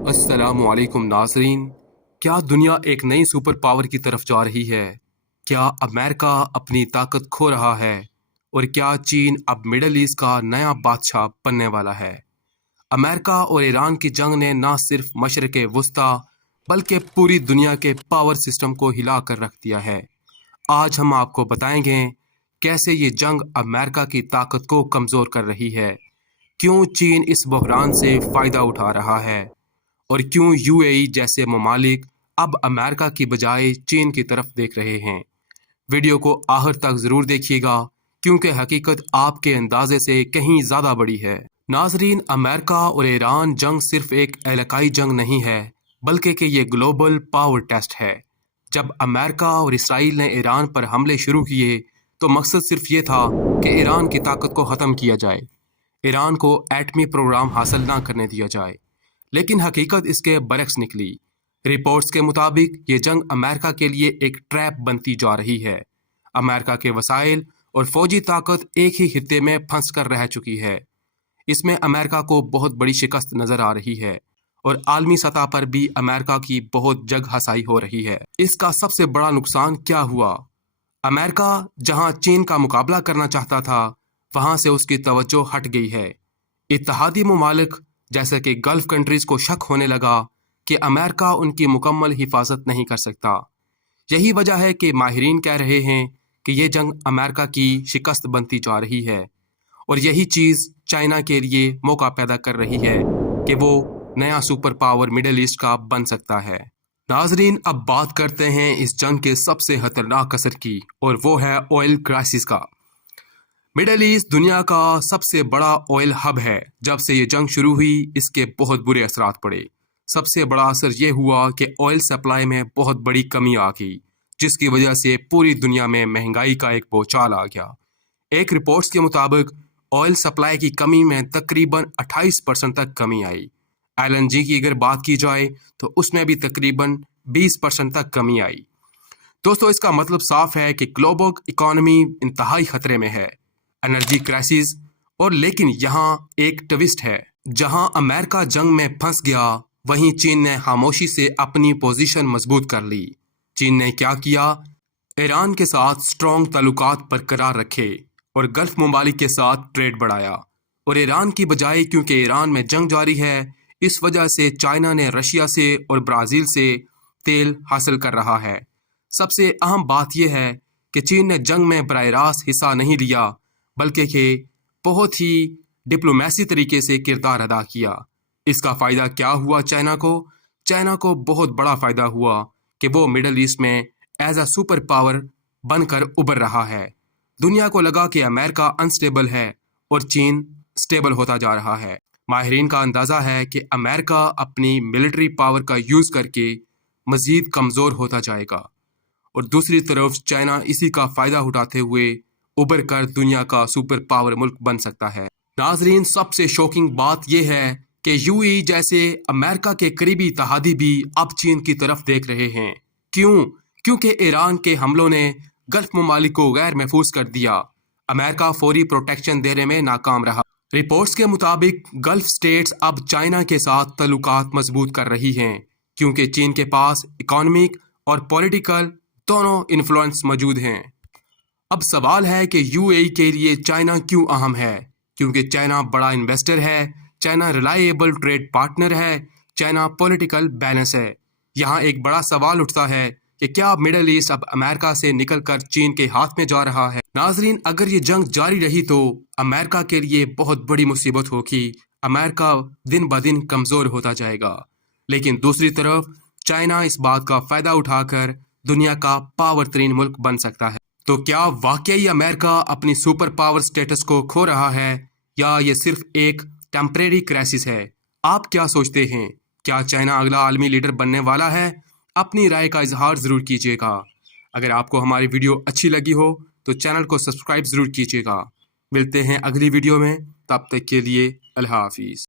अस्सलामुअलैकुम नाजरीन। क्या दुनिया एक नई सुपर पावर की तरफ जा रही है? क्या अमेरिका अपनी ताकत खो रहा है? और क्या चीन अब मिडल ईस्ट का नया बादशाह बनने वाला है? अमेरिका और ईरान की जंग ने न सिर्फ मशरक़ वस्ता बल्कि पूरी दुनिया के पावर सिस्टम को हिला कर रख दिया है। आज हम आपको बताएंगे कैसे ये जंग अमेरिका की ताकत को कमज़ोर कर रही है, क्यों चीन इस बहरान से फ़ायदा उठा रहा है और क्यों यूएई जैसे ममालिक अब अमेरिका की बजाय चीन की तरफ देख रहे हैं। वीडियो को आखिर तक ज़रूर देखिएगा क्योंकि हकीकत आपके अंदाजे से कहीं ज़्यादा बड़ी है। नाजरीन, अमेरिका और ईरान जंग सिर्फ एक इलाकाई जंग नहीं है बल्कि कि ये ग्लोबल पावर टेस्ट है। जब अमेरिका और इसराइल ने ईरान पर हमले शुरू किए तो मकसद सिर्फ ये था कि ईरान की ताकत को ख़त्म किया जाए, ईरान को एटमी प्रोग्राम हासिल ना करने दिया जाए। लेकिन हकीकत इसके बरक्स निकली। रिपोर्ट्स के मुताबिक ये जंग अमेरिका के लिए एक ट्रैप बनती जा रही है। अमेरिका के वसाइल और फौजी ताकत एक ही खित्ते में फंस कर रह चुकी है। इसमें अमेरिका को बहुत बड़ी शिकस्त नजर आ रही है और आलमी सतह पर भी अमेरिका की बहुत जग हसाई हो रही है। इसका सबसे बड़ा नुकसान क्या हुआ? अमेरिका जहां चीन का मुकाबला करना चाहता था, वहां से उसकी तवज्जो हट गई है। इत्तेहादी ममालिक जैसे कि गल्फ कंट्रीज को शक होने लगा कि अमेरिका उनकी मुकम्मल हिफाजत नहीं कर सकता। यही वजह है कि माहिरीन कह रहे हैं कि ये जंग अमेरिका की शिकस्त बनती जा रही है और यही चीज़ चाइना के लिए मौका पैदा कर रही है कि वो नया सुपर पावर मिडल ईस्ट का बन सकता है। नाजरीन, अब बात करते हैं इस जंग के सबसे खतरनाक असर की, और वो है ऑयल क्राइसिस का। मिडल ईस्ट दुनिया का सबसे बड़ा ऑयल हब है। जब से ये जंग शुरू हुई इसके बहुत बुरे असरात पड़े। सबसे बड़ा असर ये हुआ कि ऑयल सप्लाई में बहुत बड़ी कमी आ गई, जिसकी वजह से पूरी दुनिया में महंगाई का एक भूचाल आ गया। एक रिपोर्ट्स के मुताबिक ऑयल सप्लाई की कमी में तकरीबन 28% तक कमी आई। एलएनजी की अगर बात की जाए तो उसमें भी तकरीबन 20% तक कमी आई। दोस्तों, इसका मतलब साफ है कि ग्लोबल इकोनॉमी इंतहाई खतरे में है, एनर्जी क्राइसिस। और लेकिन यहाँ एक ट्विस्ट है, जहाँ अमेरिका जंग में फंस गया वहीं चीन ने खामोशी से अपनी पोजीशन मजबूत कर ली। चीन ने क्या किया? ईरान के साथ स्ट्रॉन्ग ताल्लुकात बरकरार रखे और गल्फ ममालिक के साथ ट्रेड बढ़ाया। और ईरान की बजाय, क्योंकि ईरान में जंग जारी है, इस वजह से चाइना ने रशिया से और ब्राज़ील से तेल हासिल कर रहा है। सबसे अहम बात यह है कि चीन ने जंग में बराह रास्त हिस्सा नहीं लिया बल्कि कि बहुत ही डिप्लोमेसी तरीके से किरदार अदा किया। इसका फ़ायदा क्या हुआ चाइना को? चाइना को बहुत बड़ा फ़ायदा हुआ कि वो मिडल ईस्ट में एज अ सुपर पावर बनकर उभर रहा है। दुनिया को लगा कि अमेरिका अनस्टेबल है और चीन स्टेबल होता जा रहा है। माहिरीन का अंदाज़ा है कि अमेरिका अपनी मिलिट्री पावर का यूज़ करके मज़ीद कमज़ोर होता जाएगा और दूसरी तरफ चाइना इसी का फ़ायदा उठाते हुए उभर कर दुनिया का सुपर पावर मुल्क बन सकता है। नाजरीन, सबसे शॉकिंग बात यह है कि यूएई जैसे अमेरिका के करीबी इत्तेहादी भी अब चीन की तरफ देख रहे हैं। क्यों? क्योंकि ईरान के हमलों ने गल्फ ममालिक को गैर महफूज कर दिया। अमेरिका फौरी प्रोटेक्शन देने में नाकाम रहा। रिपोर्ट्स के मुताबिक गल्फ स्टेट्स अब चाइना के साथ तल्लुकात मजबूत कर रही हैं क्योंकि चीन के पास इकोनॉमिक और पॉलिटिकल दोनों इन्फ्लुएंस मौजूद हैं। अब सवाल है कि यूएई के लिए चाइना क्यों अहम है? क्योंकि चाइना बड़ा इन्वेस्टर है, चाइना रिलायबल ट्रेड पार्टनर है, चाइना पॉलिटिकल बैलेंस है। यहाँ एक बड़ा सवाल उठता है कि क्या मिडल ईस्ट अब अमेरिका से निकलकर चीन के हाथ में जा रहा है? नाजरीन, अगर ये जंग जारी रही तो अमेरिका के लिए बहुत बड़ी मुसीबत होगी। अमेरिका दिन ब दिन कमज़ोर होता जाएगा। लेकिन दूसरी तरफ चाइना इस बात का फ़ायदा उठाकर दुनिया का पावर तरीन मुल्क बन सकता है। तो क्या वाकई अमेरिका अपनी सुपर पावर स्टेटस को खो रहा है या ये सिर्फ एक टेम्परेरी क्राइसिस है? आप क्या सोचते हैं? क्या चाइना अगला आलमी लीडर बनने वाला है? अपनी राय का इजहार ज़रूर कीजिएगा। अगर आपको हमारी वीडियो अच्छी लगी हो तो चैनल को सब्सक्राइब ज़रूर कीजिएगा। मिलते हैं अगली वीडियो में, तब तक के लिए अल्लाह हाफिज़।